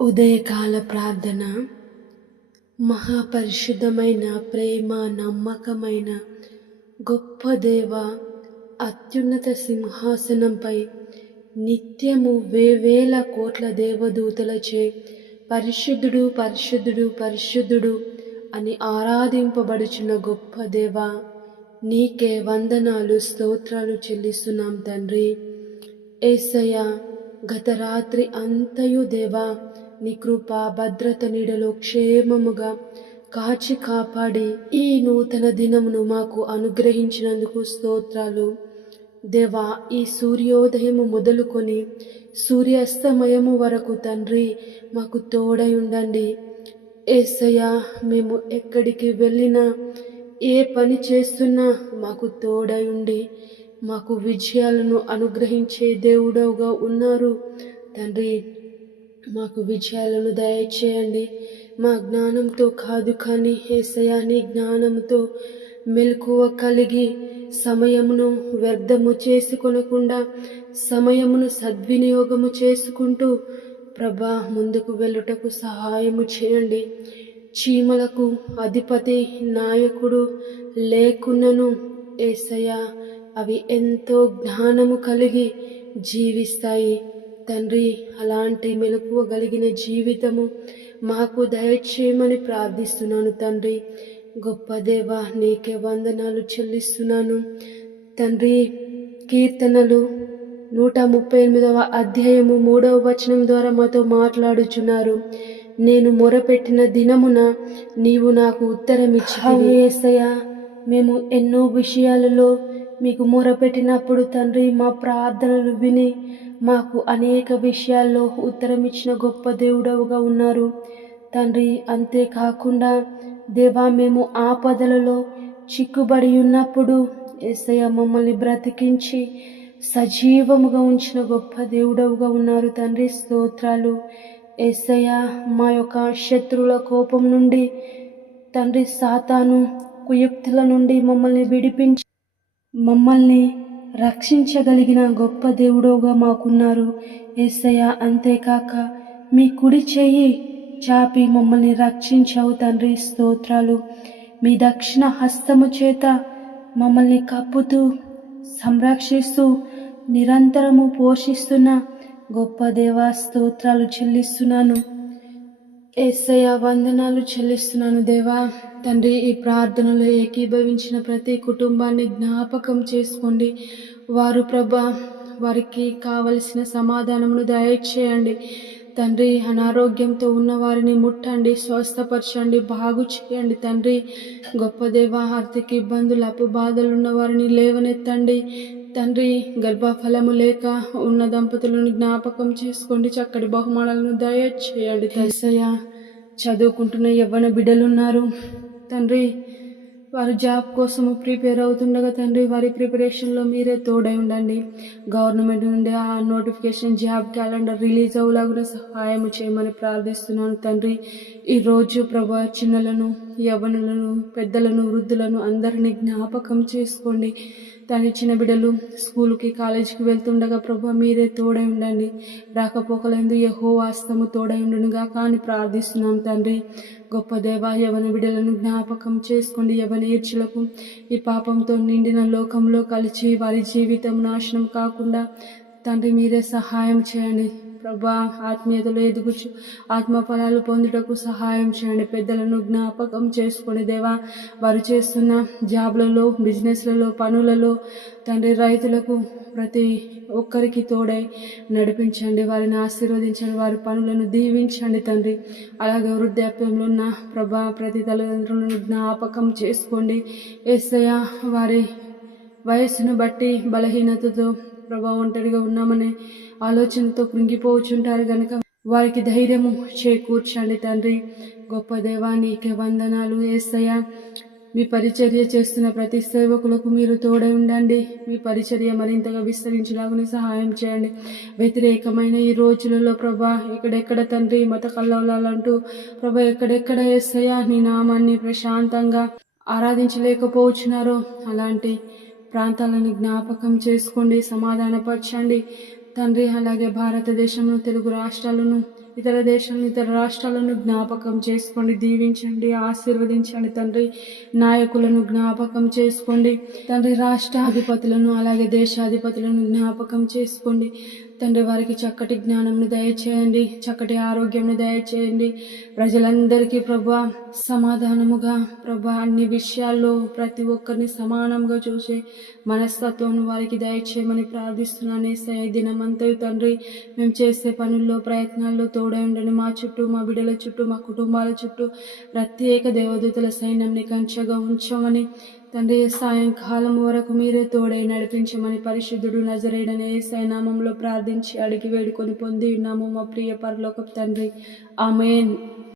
ఉదయకాల ప్రార్థన మహాపరిశుద్ధమైన ప్రేమ నమ్మకమైన గొప్ప దేవ అత్యున్నత సింహాసనంపై నిత్యము వేవేల కోట్ల దేవదూతలచే పరిశుద్ధుడు పరిశుద్ధుడు పరిశుద్ధుడు అని ఆరాధింపబడుచున్న గొప్ప దేవ నీకే వందనాలు స్తోత్రాలు చెల్లిస్తున్నాం తండ్రి. ఏసయ్య గత రాత్రి అంతయు దేవా నీ కృప భద్రత నీడలో క్షేమముగా కాచి కాపాడి ఈ నూతన దినమును మాకు అనుగ్రహించినందుకు స్తోత్రాలు. దేవా ఈ సూర్యోదయము మొదలుకొని సూర్యాస్తమయము వరకు తండ్రి మాకు తోడై ఉండండి. ఏసయ్య మేము ఎక్కడికి వెళ్ళినా ఏ పని చేస్తున్నా మాకు తోడై ఉండి మాకు విజయాలను అనుగ్రహించే దేవుడవుగా ఉన్నారు. తండ్రి మాకు విజయాలను దయచేయండి. మా జ్ఞానంతో కాదు కానీ ఏసయా జ్ఞానంతో మెలకువ కలిగి సమయమును వ్యర్థము చేసుకొనకుండా సమయమును సద్వినియోగము చేసుకుంటూ ప్రభా ముందుకు వెళ్ళుటకు సహాయము చేయండి. చీమలకు అధిపతి నాయకుడు లేకున్నను ఏసయ్య అవి ఎంతో జ్ఞానము కలిగి జీవిస్తాయి. తండ్రి అలాంటి మెలకువ కలిగిన జీవితము మాకు దయచేయమని ప్రార్థిస్తున్నాను తండ్రి. గొప్ప దేవ నీకే వందనాలు చెల్లిస్తున్నాను. తండ్రి కీర్తనలు నూట ముప్పై ఎనిమిదవ అధ్యాయము మూడవ వచనం ద్వారా మాతో మాట్లాడుచున్నారు. నేను మొరపెట్టిన దినమున నీవు నాకు ఉత్తరం ఇచ్చావు మేము ఎన్నో విషయాలలో మీకు మొరపెట్టినప్పుడు తండ్రి మా ప్రార్థనలు విని మాకు అనేక విషయాల్లో ఉత్తరం ఇచ్చిన గొప్ప దేవుడవుగా ఉన్నారు. తండ్రి అంతేకాకుండా దేవా మేము ఆపదలలో చిక్కుబడి ఉన్నప్పుడు ఏసయ్య మమ్మల్ని బ్రతికించి సజీవముగా ఉంచిన గొప్ప దేవుడవుగా ఉన్నారు. తండ్రి స్తోత్రాలు. ఏసయ్య మా యొక్క శత్రువుల కోపం నుండి తండ్రి సాతాను కుయుక్తుల నుండి మమ్మల్ని విడిపించి మమ్మల్ని రక్షించగలిగిన గొప్ప దేవుడుగా మాకున్నారు. ఏసయ్య అంతేకాక మీ కుడి చెయ్యి చాపి మమ్మల్ని రక్షించావు తండ్రి స్తోత్రాలు. మీ దక్షిణ హస్తము చేత మమ్మల్ని కప్పుతూ సంరక్షిస్తూ నిరంతరము పోషిస్తున్న గొప్ప దేవా స్తోత్రాలు చెల్లిస్తున్నాను. ఏసయ్య వందనాలు చెల్లిస్తున్నాను దేవా. తండ్రి ఈ ప్రార్థనలో ఏకీభవించిన ప్రతి కుటుంబాన్ని జ్ఞాపకం చేసుకోండి. వారు ప్రభా వారికి కావలసిన సమాధానమును దయచేయండి. తండ్రి అనారోగ్యంతో ఉన్న వారిని ముట్టండి స్వస్థపరచండి బాగు చేయండి. తండ్రి గొప్ప దేవ ఆర్థిక ఇబ్బందులు అప్పు బాధలు ఉన్న వారిని లేవనెత్తండి. తండ్రి గర్భఫలము లేక ఉన్న దంపతులను జ్ఞాపకం చేసుకోండి. చక్కటి బహుమానాలను దయచేయండి తెలుసయ్య. చదువుకుంటున్న యవ్వన బిడ్డలున్నారు. తండ్రి వారు జాబ్ కోసము ప్రిపేర్ అవుతుండగా తండ్రి వారి ప్రిపరేషన్లో మీరే తోడై ఉండండి. గవర్నమెంట్ నుండి ఆ నోటిఫికేషన్ జాబ్ క్యాలెండర్ రిలీజ్ అవ్వలాగా సహాయం చేయమని ప్రార్థిస్తున్నాను తండ్రి. ఈరోజు ప్రభా చిన్నలను యవ్వనులను పెద్దలను వృద్ధులను అందరినీ జ్ఞాపకం చేసుకోండి. తన చిన్న బిడ్డలు స్కూల్కి కాలేజీకి వెళ్తుండగా ప్రభు మీరే తోడై ఉండండి. రాకపోకలందు యహో వాస్తము తోడై ఉండునుగా కానీ ప్రార్థిస్తున్నాం తండ్రి. గొప్ప దేవ యవన బిడ్డలను జ్ఞాపకం చేసుకోండి. యవన ఈర్చులకు ఈ పాపంతో నిండిన లోకంలో కలిసి వారి జీవితం నాశనం కాకుండా తండ్రి మీరే సహాయం చేయండి. ప్రభా ఆత్మీయతలో ఎదుగుచు ఆత్మ ఫలాలు పొందుటకు సహాయం చేయండి. పెద్దలను జ్ఞాపకం చేసుకొని దేవా వారు చేస్తున్న జాబ్లలో బిజినెస్లలో పనులలో తండ్రి రైతులకు ప్రతి ఒక్కరికి తోడై నడిపించండి. వారిని ఆశీర్వదించండి. వారి పనులను దీవించండి తండ్రి. అలాగే వృద్ధాప్యంలో ఉన్న ప్రభా ప్రతి తల్లిదండ్రులను జ్ఞాపకం చేసుకోండి. ఎస్ఐ వారి వయస్సును బట్టి బలహీనతతో ప్రభా ఒంటరిగా ఉన్నామనే ఆలోచనతో కృంగిపోవచ్చుంటారు కనుక వారికి ధైర్యము చేకూర్చండి తండ్రి. గొప్ప దేవానికి వందనాలు. ఏసయ్య మీ పరిచర్య చేస్తున్న ప్రతి సేవకులకు మీరు తోడై ఉండండి. మీ పరిచర్య మరింతగా విస్తరించడానికి సహాయం చేయండి. వ్యతిరేకమైన ఈ రోజులలో ప్రభా ఎక్కడెక్కడ తండ్రి మత కల్లవలాలంటూ ప్రభా ఎక్కడెక్కడ వేస్తాయా నీ నామాన్ని ప్రశాంతంగా ఆరాధించలేకపోవచ్చున్నారో అలాంటి ప్రాంతాలను జ్ఞాపకం చేసుకోండి సమాధానపరచండి. తండ్రి అలాగే భారతదేశంలో తెలుగు రాష్ట్రాలను ఇతర దేశాలను ఇతర రాష్ట్రాలను జ్ఞాపకం చేసుకోండి దీవించండి ఆశీర్వదించండి తండ్రి. నాయకులను జ్ఞాపకం చేసుకోండి. తండ్రి రాష్ట్ర అధిపతులను అలాగే దేశాధిపతులను జ్ఞాపకం చేసుకోండి. తండ్రి వారికి చక్కటి జ్ఞానంను దయచేయండి చక్కటి ఆరోగ్యంను దయచేయండి. ప్రజలందరికీ ప్రభా సమాధానముగా ప్రభా అన్ని విషయాల్లో ప్రతి ఒక్కరిని సమానంగా చూసే మనస్తత్వం వారికి దయచేయమని ప్రార్థిస్తున్నాను. ఏసయ్య ఈ దినమంతయు తండ్రి మేము చేసే పనుల్లో ప్రయత్నాల్లో తోడై ఉండండి. మా చుట్టూ మా బిడ్డల చుట్టూ మా కుటుంబాల చుట్టూ ప్రత్యేక దేవదూతల సైన్యంని కంచగా ఉంచమని తండ్రి సాయంకాలం వరకు మీరే తోడై నడిపించమని పరిశుద్ధుడు నజరేడని ఏ నామంలో ప్రార్థించి అడిగి వేడుకొని పొంది ఉన్నాము మా ప్రియ పరలోకపు తండ్రి. ఆమెన్.